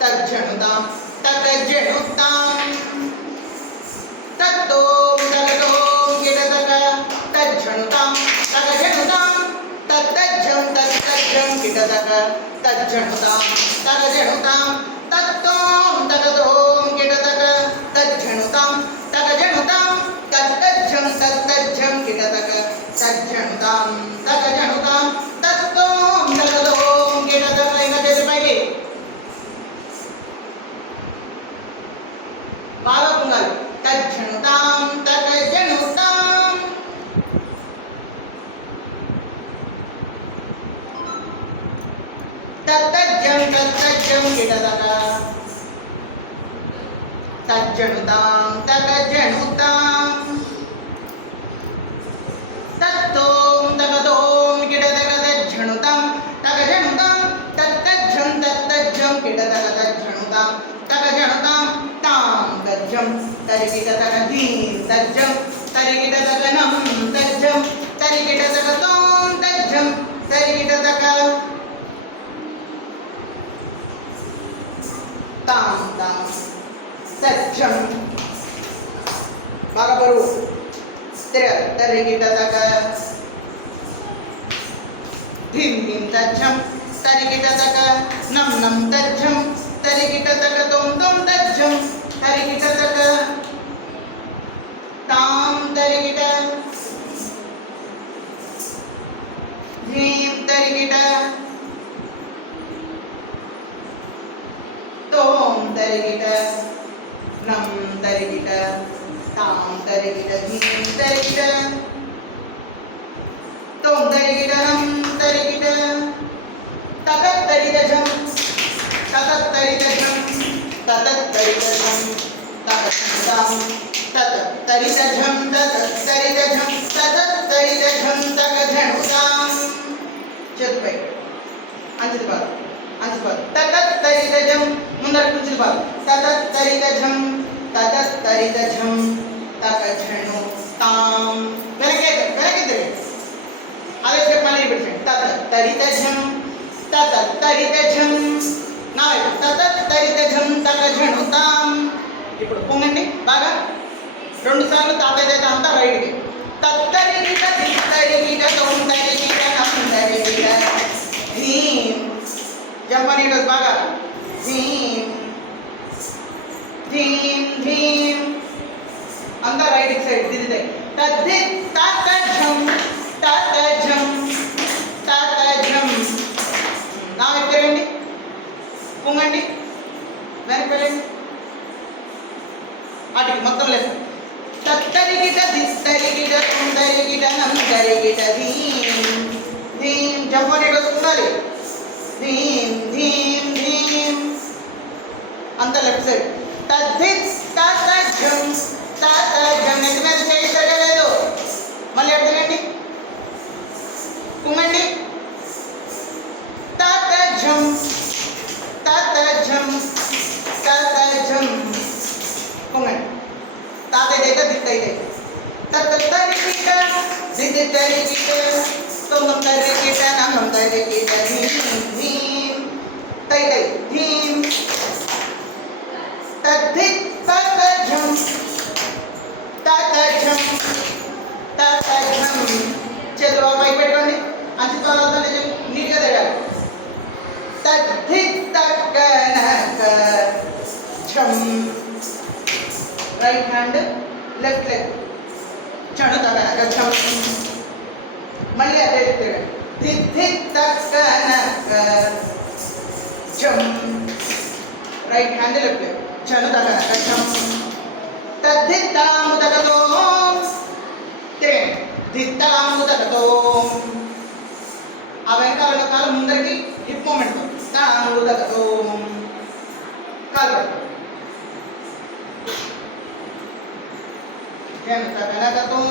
తజ్జనుతాం తగజనుతాం తత్తోం తగతోం కిటతక తజ్జనుతాం తగజనుతాం తత్తజ్జం తత్తజ్జం కిటతక తజ్జనుతాం తగజనుతాం తత్తోం తగతోం కిటతక తజ్జనుతాం తగజనుతాం తత్తజ్జం తత్తజ్జం కిటతక తజ్జనుతాం తగజనుతాం తత్తోం తగతోం కిటతక. ఇంకా చేసి పైకి బాగా పొంగాలి. తజ్జనుతాం తగజనుతాం తత్తజ్జం తత్తజ్జం కిటతక తజ్జనుతాం తగజనుతాం తత్తోం తగతోం కిటతక తజ్జనుతాం తగజనుతాం తత్తజ్జం తత్తజ్జం కిటతక తజ్జనుతాం తగజనుతాం తాం తజ్జం తరికిటతక ధీం తజ్జం తరికిటతక నం తజ్జం తరికిటతక తోం తజ్జం తరికిటతక తాం తాం తజ్జం. బాగా బరువు తిరగదు. తరికిటతక ధీం ధీం తజ్జం తరికిటతక నం నం తజ్జం తరికిటతక తోం తోం తజ్జం తరికిటతక తాం తరికిట ధీం తరికిట తోం తరికిట నం తరికిట తాం తరికిట ధీం తరికిట తోం తరికిట నం తరికిట తతత్తరితజం తతత్తరితజం తతత్తరితజం తతత్తాం తతత్తరితజం తతత్తరితజం తతత్తరితజం తగజనుతాం. చేతుపై అంచుది బాగా అంచుది బాగా తతత్తరితజం ముందర కుంచుది బాగా తతత్తరితజం తతత్తరితజం తగజనుతాం. వెనకెద్దరు అదే చెప్పి మళ్ళీ పెట్టండి. తతత్తరితజం తతత్తరితజం నా తతత్తరితజం తగజనుతాం. ఇప్పుడు పొంగండి బాగా 2 సార్లు తాతయ్య అంతా రైట్కి. తత్తరికిట తిత్తరికిట తొందరికిట నందరికిట ధీం. జంపనీటస్ బాగా ధీం ధీం ధీం అంతా రైట్ సైడ్ దిద్దుతాయి. తద్ది తతజం తతజం తతజం. నా వైపు తిరగండి పొంగండి వెనక్కి వెళ్ళండి వాటికి మొత్తం లేదు. తత్తరికిట దిత్తరికిట తొందరికిట నందరికిట ధీం ధీం. జంపనీటస్ ఉండాలి. ధీం ధీం ధీం అంత లెఫ్ట్ సైడ్. తద్ది తతజం తతజం. నెత్తి మీద చేయి తగ్గలేదు. మళ్ళీ ఎడతలేండి పొంగండి. తతజం తతజం తతజం పొంగండి. తాతయ్య అయితే దిత్తైతే తత్తరికిట దిత్తరికిట తొందం తరికిట నందం తరికిట ధీం ధీం తై తై ధీం తద్ధి తతజం తతజం తతజం. చేతులు పైకి పెట్టుకోండి. అంచుతో నీట్గా తిరగాలి. తద్ధి తగ్గనక ఝం. రైట్ హ్యాండ్ లెఫ్ట్ లెగ్ చడు తగ్గనక ఝం. మళ్ళీ అదే తిరగండి. దిద్ధి తగ్గనక ఝం. రైట్ హ్యాండ్ లెఫ్ట్ లెగ్ చడు తగ్గనక ఝం. తద్ధి తలాము తగతోం తిరగండి. దిత్తలాము తగతోం. ఆ వెనకాల కాలు ముందరికి హిప్ మూమెంట్ తాము తగతోం. కాలు పట్టుకోండి. జనత కనకతోం